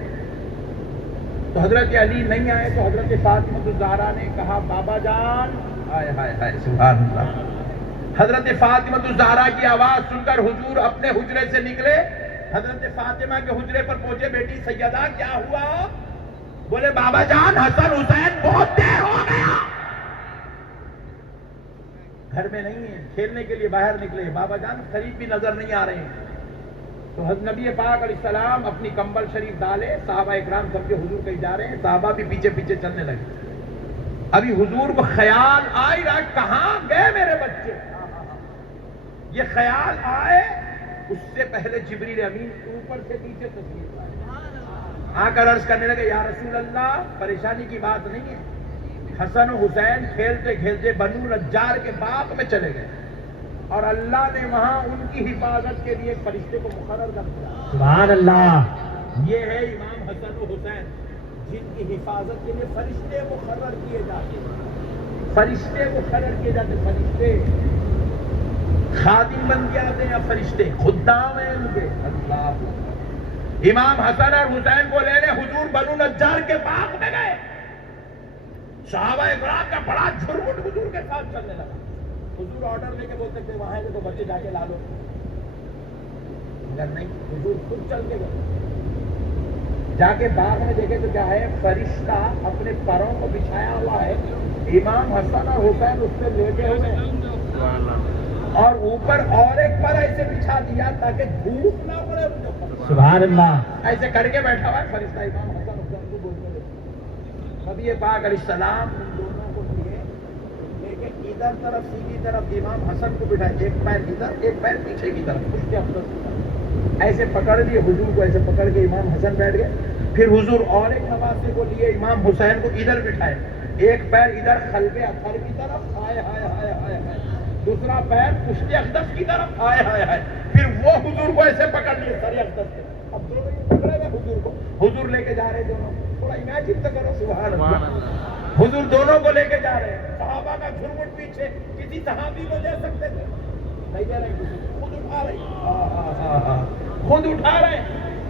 تو حضرت علی نہیں آئے تو حضرت فاطمہ الزہرا نے کہا بابا جان. ہائے ہائے ہائے سبحان اللہ. حضرت فاطمہ الزہرا کی آواز سن کر حضور اپنے حجرے سے نکلے، حضرت فاطمہ کے حجرے پر پہنچے. بیٹی سیدہ کیا ہوا؟ بولے بابا جان حسن حسین بہت دیر ہو گیا. گھر میں نہیں ہے، کھیلنے کے لیے باہر نکلے. بابا جان قریب بھی نظر نہیں آ رہے ہیں. تو حضرت نبی پاک علیہ السلام اپنی کمبل شریف ڈالے، صحابہ اکرام سمجھے حضور کہیں جا رہے ہیں، صحابہ بھی پیچھے پیچھے چلنے لگے. ابھی حضور کو خیال آئی رہا کہاں گئے میرے بچے. یہ خیال آئے اس سے پہلے جبریل امین اوپر سے نیچے تشریف لائے. آ کر عرض کرنے لگے یا رسول اللہ پریشانی کی بات نہیں ہے، حسن و حسین کھیلتے کھیلتے بنو نجار کے باغ میں چلے گئے اور اللہ نے وہاں ان کی حفاظت کے لیے ایک فرشتے کو مقرر کر دیا. سبحان اللہ. یہ ہے امام حسن و حسین جن کی حفاظت کے لیے فرشتے مقرر کیے جاتے. فرشتے مقرر کیے جاتے. فرشتے خادم بن کے آتے ہیں یا فرشتے خدام ہیں ان کے. اللہ. امام حسن اور حسین کو لینے حضور بنو نجار کے باغ میں گئے. صحابہ اکرام کا بڑا جھرمٹ حضور کے ساتھ چلنے لگا. حضور آرڈر لے کے بولتے تھے وہاں ہے تو بچے جا کے لا لو، مگر نہیں، حضور خود چل کے گئے. جا کے باغ میں دیکھے تو کیا ہے، فرشتہ اپنے پروں کو بچھایا ہوا ہے. امام حسن اور حسین اس پہ لیٹے ہوئے ہیں اور اوپر اور ایک پر ایسے بچھا دیا تاکہ دھوپ نہ پڑے ان کے اوپر. سبحان اللہ. ایسے کر کے بیٹھا ہوا ہے فرشتہ امام حسن حسین کو بولنے لگے. نبی پاک علیہ السلام ان دونوں کو لیے لیکن ادھر طرف سیدھی طرف امام حسن کو بٹھائے، ایک پیر ادھر ایک پیر پیچھے کی طرف اس کے اندر ایسے پکڑ لیے. حضور کو ایسے پکڑ کے امام حسن بیٹھ گئے. پھر حضور اور ایک نواسے کو لیے امام حسین کو ادھر بٹھائے، ایک پیر ادھر قلب اطہر کی طرف ہائے ہائے ہائے ہائے ہائے، دوسرا پیر پشت اقدس کی طرف ہائے ہائے ہائے. پھر وہ حضور کو ایسے پکڑ لیے سر اقدس سے. اب دونوں پکڑے گئے حضور کو، حضور لے کے جا رہے دونوں. تھوڑا امیجن تو کرو سبحان اللہ. حضور دونوں کو لے کے جا رہے ہیں. صحابہ کا جھرمٹ پیچھے. کسی صحابی کو دے سکتے تھے نہیں دے رہے، خود اٹھا رہے، خود اٹھا رہے.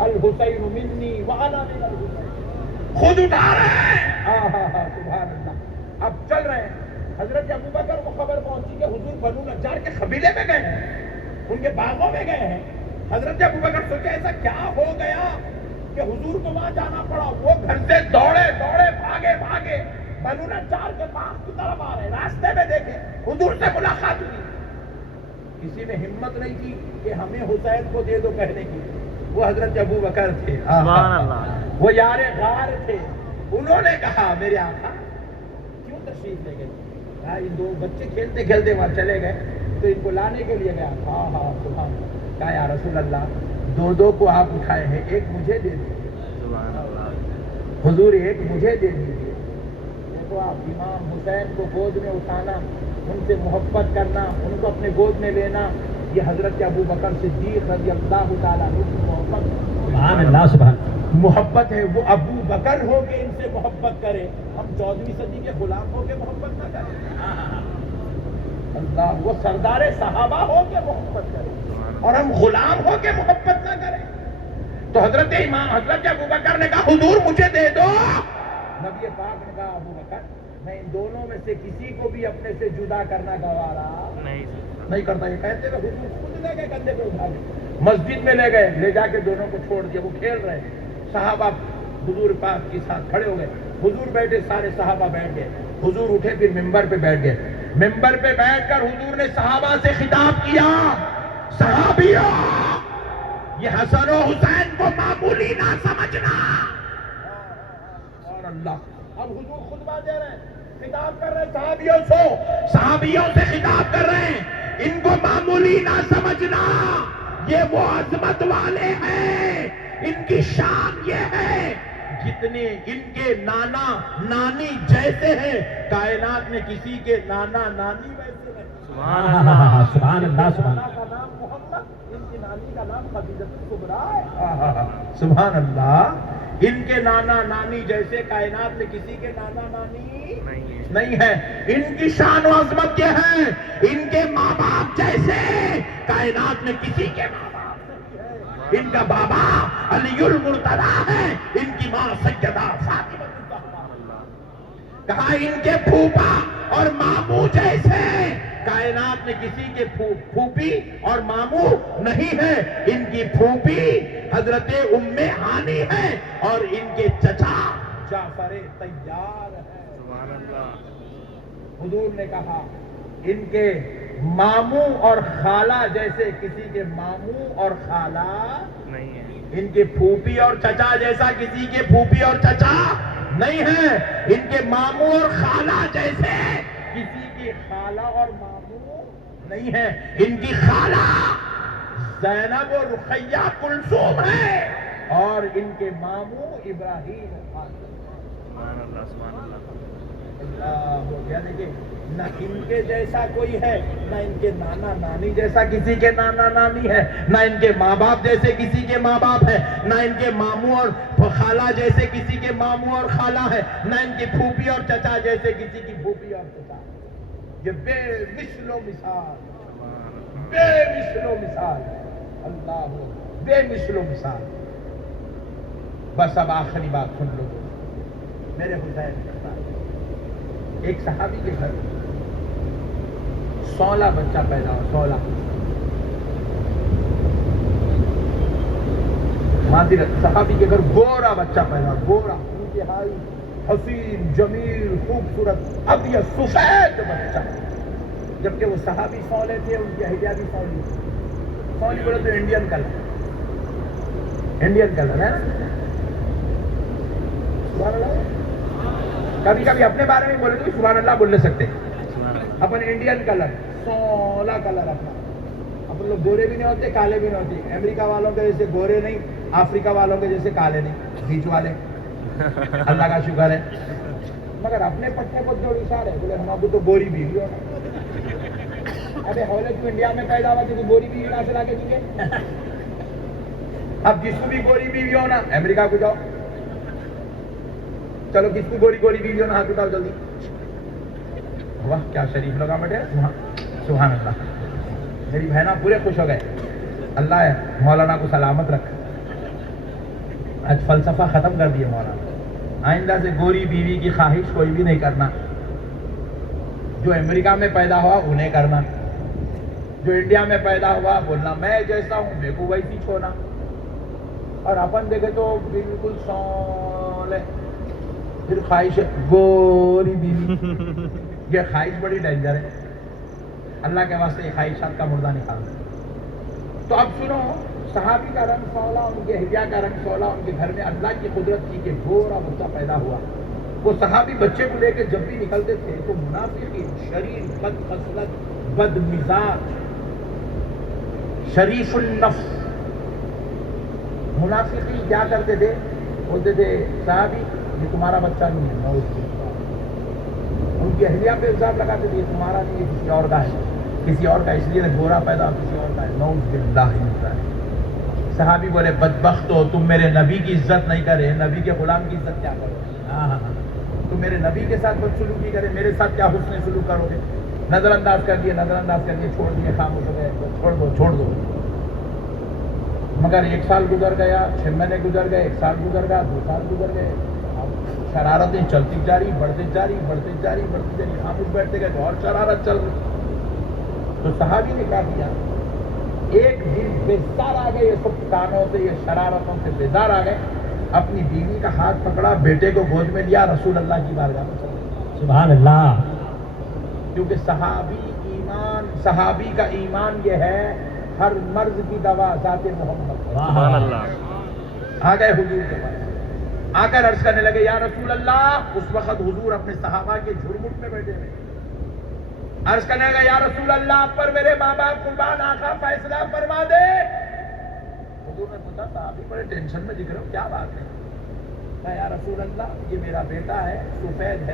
الحسین منی وانا من الحسین، خود اٹھا رہے ہیں. سبحان اللہ. اب چل رہے ہیں. حضرت ابوبکر کو خبر پہنچی کہ حضور بنو نجار کے قبیلے میں گئے ہیں، ان کے باغوں میں گئے ہیں. حضرت ابوبکر سوچے ایسا کیا ہو گیا کہ حضور کو وہاں جانا پڑا. وہ گھر سے دوڑے دوڑے بھاگے بھاگے بنو نجار کے باغ کی طرف آ رہے. راستے میں دیکھے حضور سے ملاقات ہوئی. کسی نے ہمت نہیں کی کہ ہمیں حسین کو دے دو کہنے کی. وہ حضرت ابوبکر تھے، وہ یار غار تھے. انہوں نے کہا میرے آقا کیوں تشریف لے گئے؟ ان دو بچے کھیلتے کھیلتے وہاں چلے گئے تو ان کو لانے کے لیے گیا. سبحان. کہا یا رسول اللہ دو کو آپ اٹھائے ہیں، ایک مجھے دے دیجیے. حضور ایک مجھے دے دیجیے. دیکھو آپ امام حسین کو گود میں اٹھانا، ان سے محبت کرنا، ان کو اپنے گود میں لینا، یہ حضرت ابوبکر صدیق رضی اللہ تعالیٰ عنہ کی محبت. سبحان اللہ سبحان. محبت ہے. وہ ابو بکر ہو کے ان سے محبت کرے، ہم 14ویں صدی کے غلام ہو کے محبت نہ کریں. اللہ، وہ سردار صحابہ ہو کے محبت کرے اور ہم غلام ہو کے محبت نہ کریں. تو حضرت ابوبکر نے کہا حضور مجھے دے دو. نبی پاک نے کہا ابوبکر میں ان دونوں میں سے کسی کو بھی اپنے سے جدا کرنا گوارا نہیں کرتا. یہ کہتے ہوئے حضور خود لے گئے کندھے پہ اٹھا کے مسجد میں لے گئے، لے جا کے دونوں کو چھوڑ دیا. وہ کھیل رہے ہیں. صحابہ حضور پاک کے ساتھ کھڑے ہو گئے. حضور بیٹھے، سارے صحابہ بیٹھ گئے. حضور اٹھے پھر ممبر پہ بیٹھ گئے. ممبر پہ بیٹھ کر حضور نے صحابہ سے خطاب کیا، صحابیوں یہ حسن و حسین کو معمولی نہ سمجھنا. اور اللہ اب حضور خطبہ دے رہے ہیں، خطاب کر رہے ہیں صحابیوں سے خطاب کر رہے ہیں، ان کو معمولی نہ سمجھنا، یہ وہ عظمت والے ہیں، ان کی شان یہ ہے جتنے ان کے نانا نانی جیسے ہیں کائنات میں کسی کے نانا نانی ویسے ہیں. سبحان اللہ سبحان اللہ سبحان نانا کا نام محمد، ان کی نانی کا نام خدیجہ الکبریٰ ہے. سبحان اللہ، ان کے نانا نانی جیسے کائنات میں کسی کے نانا نانی نہیں ہے. ان کی شان و عظمت یہ ہے، ان کے ماں باپ جیسے کائنات میں کسی کے ماں باپ نہیں ہے. ان کا بابا علی المرتضیٰ ہے، ان کی ماں سیدہ فاطمہ الزہرا. کہا ان کے پھوپا اور ماموں جیسے کائنات میں کسی کے پھوپھی اور ماموں نہیں ہے. ان کی پھوپھی حضرت ام ہانی ہے اور ان کے چچا جعفر طیار ہے. سبحان اللہ. حضور نے کہا ان کے ماموں اور خالہ جیسے کسی کے ماموں اور خالہ نہیں ہے. ان کے پھوپھی اور چچا جیسا کسی کے پھوپھی اور چچا نہیں ہے. ان کے ماموں اور خالہ جیسے کسی کی خالہ اور ماموں نہیں ہے. ان کی خالہ زینب و رقیہ کلثوم ہے اور ان کے ماموں ابراہیم و قاسم. سبحان اللہ سبحان اللہ. اللہ ہو گیا. دیکھیں نہ ان کے جیسا کوئی ہے، نہ ان کے نانا نانی جیسا کسی کے نانا نانی ہے، نہ ان کے ماں باپ جیسے کسی کے ماں باپ ہے، نہ ان کے ماموں اور خالہ جیسے کسی کے ماموں اور خالہ ہے، نہ ان کی پھوپھی اور چچا جیسے کسی کی پھوپھی اور چچا. یہ بے مثل و مثال، بے مثل و مثال. اللہ ہو بے مثل و مثال. بس اب آخری بات سن لو. میرے حسین ایک صحابی کے گھر 16 بچہ پیدا ہوا. 16 معذرت، صحابی کے گھر گورا بچہ پیدا ہوا. گورا انتہائی حسین جمیل خوبصورت ابیض سفید بچہ. جبکہ وہ صحابی سولے تھے، ان کی اہلیہ بھی سولی. سولی بولے تو انڈین کلر، انڈین کلر ہے نا. سبحان اللہ. کبھی کبھی اپنے بارے میں بولے تو سبحان اللہ بولنے سکتے. اپن انڈین کلر 16 کلر اپنا. اپن لوگ گورے بھی نہیں ہوتے، کالے بھی نہیں ہوتے. امریکہ والوں کے جیسے گورے نہیں، افریقہ والوں کے جیسے کالے نہیں، بیچ والے. اللہ کا شکر ہے. مگر اپنے پٹنے کو جو اشارے بولے ہم آپ تو گوری بیوی ہو. ابے ہولے تو انڈیا میں پیدا ہوا کہ گوری بیوی کہاں سے لا کے دیں گے؟ اب جس کو بھی گوری بیوی ہو نا امریکہ کو جاؤ. چلو کس کو گوری گوری بیوی ہو نا ہاتھ اٹھاؤ جلدی. واہ کیا شریف لگا بیٹے. سبحان اللہ. میری بہنا پورے خوش ہو گئے. اللہ ہے مولانا کو سلامت رکھ. آج فلسفہ ختم کر دیے مولانا. آئندہ سے گوری بیوی کی خواہش کوئی بھی نہیں کرنا. جو امریکہ میں پیدا ہوا انہیں کرنا، جو انڈیا میں پیدا ہوا بولنا میں جیسا ہوں میرے کو ویسی چھونا. اور اپن دیکھے تو بالکل سولے، پھر خواہش گوری بیوی. یہ خواہش بڑی ڈینجر ہے. اللہ کے واسطے یہ خواہشات کا مردہ نکال. تو اب سنو، صحابی کا رنگ سولا، ان کے اہلیہ کا رنگ سولا. ان کے گھر میں اللہ کی قدرت تھی کہ گورا بچہ پیدا ہوا. وہ صحابی بچے کو لے کے جب بھی نکلتے تھے تو منافقین، شریر، بد خصلت، بد مزاج، شریف النفس منافقین کیا کرتے تھے؟ بولتے تھے صحابی یہ تمہارا بچہ نہیں ہے. نعوذ باللہ. ان کی اہلیہ پہ الزام لگاتے تھے یہ تمہارا نہیں ہے، کسی اور کا ہے، کسی اور کا، اس لیے گورا پیدا کسی اور کا ہے. نعوذ باللہ من ذالک. صحابی بولے بدبخت ہو تم، میرے نبی کی عزت نہیں کرے، نبی کے غلام کی عزت کیا کرو. تم میرے نبی کے ساتھ بدسلوکی کرے، میرے ساتھ کیا حسن سلوک کرو گے. نظر انداز کر دیے، چھوڑ دیے، خاموش ہو گئے، چھوڑ دو. مگر 1 سال گزر گیا، 6 مہینے گزر گئے، 1 سال گزر گیا، 2 سال گزر گئے. شرارتیں چلتی جاری، بڑھتی جاری. خاموش بیٹھتے گئے تو اور شرارت چل رہی. تو صحابی نے کہا کیا، ایک دن بیزار آ گئے، یہ سب کانوں سے، یہ شرارتوں سے بیزار آ گئے. اپنی بیوی کا ہاتھ پکڑا، بیٹے کو گود میں لیا، رسول اللہ کی بارگاہ میں چلے گئے. سبحان اللہ. کیونکہ صحابی کا ایمان یہ ہے، ہر مرض کی دوا ذات محمد. سبحان اللہ. آ گئے حضور کے پاس، آ کر عرض کرنے لگے یا رسول اللہ. اس وقت حضور اپنے صحابہ کے جھرمٹ میں بیٹھے ہوئے. عرض کرنے لگا یا رسول اللہ، آپ پر میرے ماں باپ قربان، آقا فیصلہ فرما دے. حضور نے پوچھا صحابی بڑے ٹینشن میں دکھ رہے ہو، کیا بات ہے؟ کہا یا رسول اللہ، یہ میرا بیٹا ہے، سفید ہے.